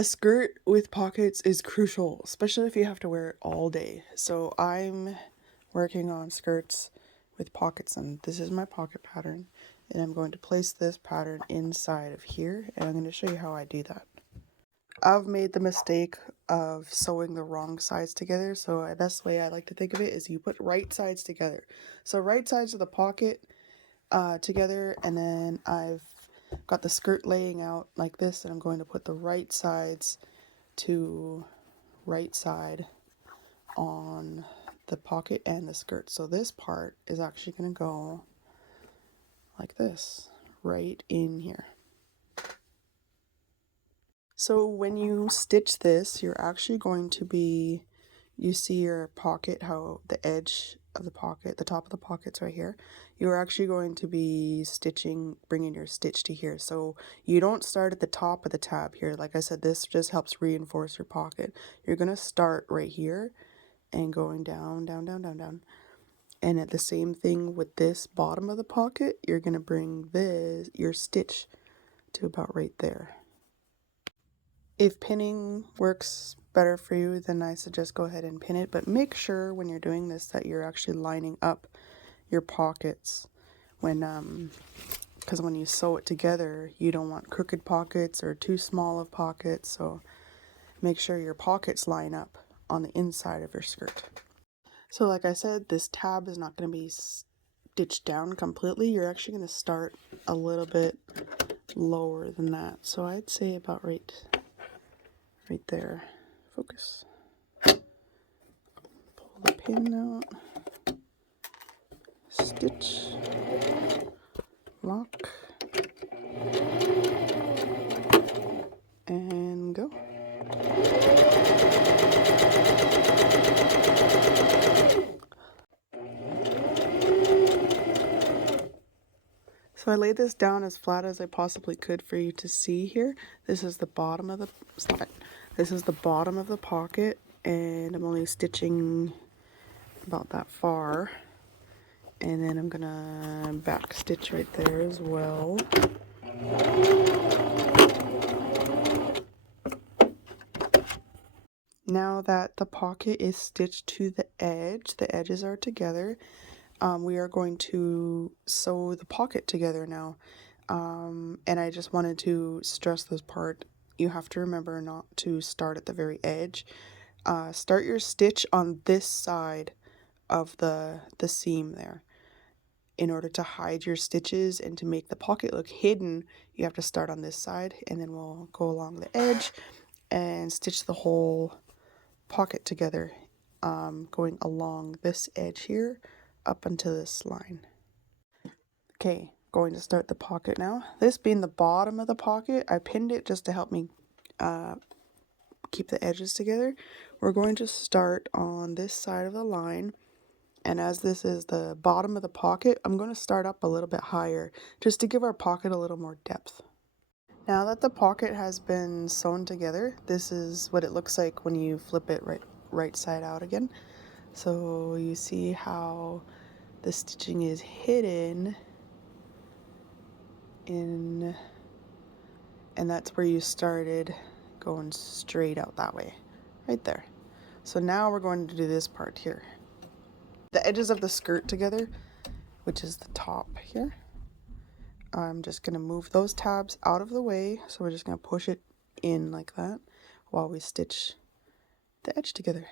A skirt with pockets is crucial, especially if you have to wear it all day. So I'm working on skirts with pockets, and this is my pocket pattern. And I'm going to place this pattern inside of here, and I'm going to show you how I do that. I've made the mistake of sewing the wrong sides together, so the best way I like to think of it is you put right sides together. So right sides of the pocket together, and then I've got the skirt laying out like this, and I'm going to put the right sides to right side on the pocket and the skirt. So this part is actually going to go like this, right in here. So when you stitch this, you're actually going to be, you see your pocket, how the edge of the pocket, the top of the pocket's right here. You're actually going to be stitching, bringing your stitch to here. So you don't start at the top of the tab here. Like I said, this just helps reinforce your pocket. You're going to start right here and going down, down, down, down, down. And at the same thing with this bottom of the pocket, you're going to bring this, your stitch to about right there. If pinning works better for you, then I suggest go ahead and pin it, but make sure when you're doing this that you're actually lining up your pockets when because when you sew it together, you don't want crooked pockets or too small of pockets, so make sure your pockets line up on the inside of your skirt. So like I said, this tab is not going to be stitched down completely. You're actually going to start a little bit lower than that, so I'd say about right there. Focus. Pull the pin out. Stitch. Lock. And go. So I laid this down as flat as I possibly could for you to see here. This is the bottom of the slide. This is the bottom of the pocket, and I'm only stitching about that far. And then I'm gonna back stitch right there as well. Now that the pocket is stitched to the edges are together, we are going to sew the pocket together now. And I just wanted to stress this part. You have to remember not to start at the very edge. Start your stitch on this side of the seam there. In order to hide your stitches and to make the pocket look hidden, you have to start on this side, and then we'll go along the edge and stitch the whole pocket together, going along this edge here up until this line. Okay, going to start the pocket now. This being the bottom of the pocket, I pinned it just to help me keep the edges together. We're going to start on this side of the line, and as this is the bottom of the pocket, I'm going to start up a little bit higher just to give our pocket a little more depth. Now that the pocket has been sewn together, this is what it looks like when you flip it right side out again. So you see how the stitching is hidden in, and that's where you started going straight out that way, right there. So now we're going to do this part here. The edges of the skirt together, which is the top here. I'm just going to move those tabs out of the way, so we're just going to push it in like that while we stitch the edge together.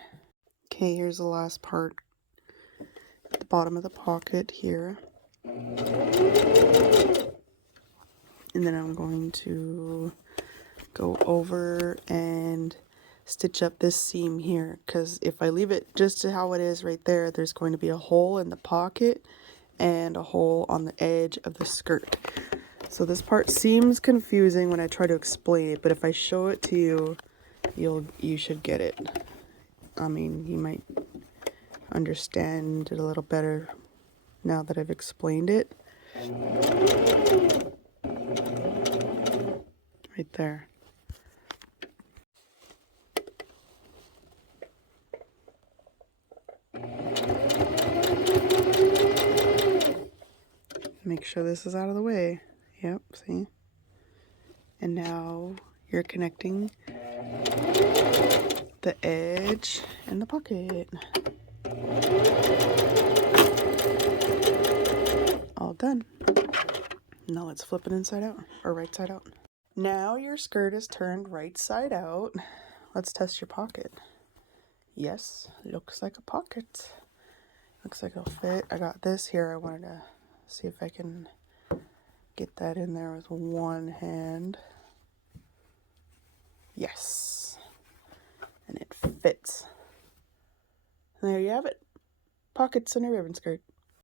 Okay, here's the last part at the bottom of the pocket here. And then I'm going to go over and stitch up this seam here, because if I leave it just to how it is right there, there's going to be a hole in the pocket and a hole on the edge of the skirt. So this part seems confusing when I try to explain it, but if I show it to you, you should get it. I mean, you might understand it a little better now that I've explained it. Right there. Make sure this is out of the way. Yep, see? And now you're connecting the edge and the pocket. All done. Now let's flip it inside out, or right side out. Now your skirt is turned right side out. Let's test your pocket. Yes, looks like a pocket. Looks like it'll fit. I got this here. I wanted to see if I can get that in there with one hand. Yes. And it fits. And there you have it. Pockets in a ribbon skirt.